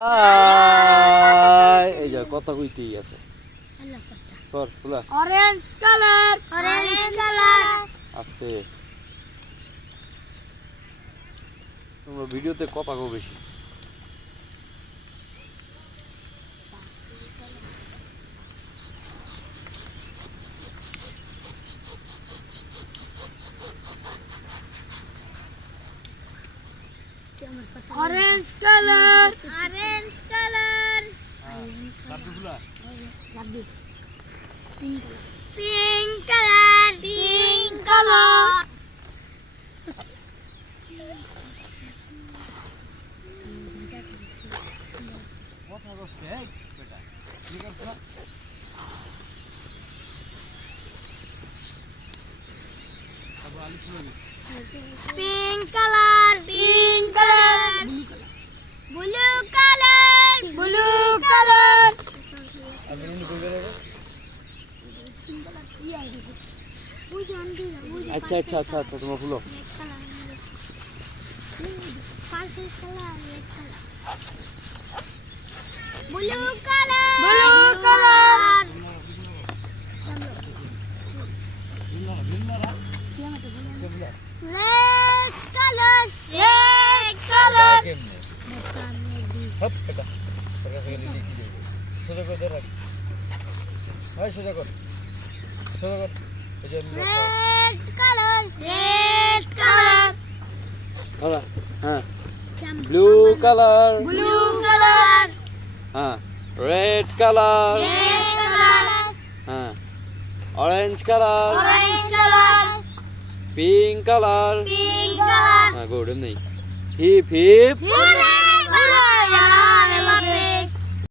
এই যে কথা কইতেই আছে কর খোলা অরেঞ্জ কালার আস্তে তোমরা ভিডিওতে কথা কও বেশি অরেঞ্জ কালার কাটু খোলা পিঙ্ক কালার কথা কস কে বেটা ঠিক আছে না আবার আলি খুলে পিঙ্ক কালার ব্লু কালার আমি নি কই গেল আচ্ছা আচ্ছা আচ্ছা আচ্ছা তোমরা ভুলো blue colour red colour hop বেটা তোর কাছে গেলে কি দেব সোজা করে রাখ হয় সোজা কর এই যে রেড কালার দাদা হ্যাঁ ব্লু কালার হ্যাঁ রেড কালার হ্যাঁ অরেঞ্জ কালার পিঙ্ক কালার হ্যাঁ গোল্ডেন নেই হিপ হিপ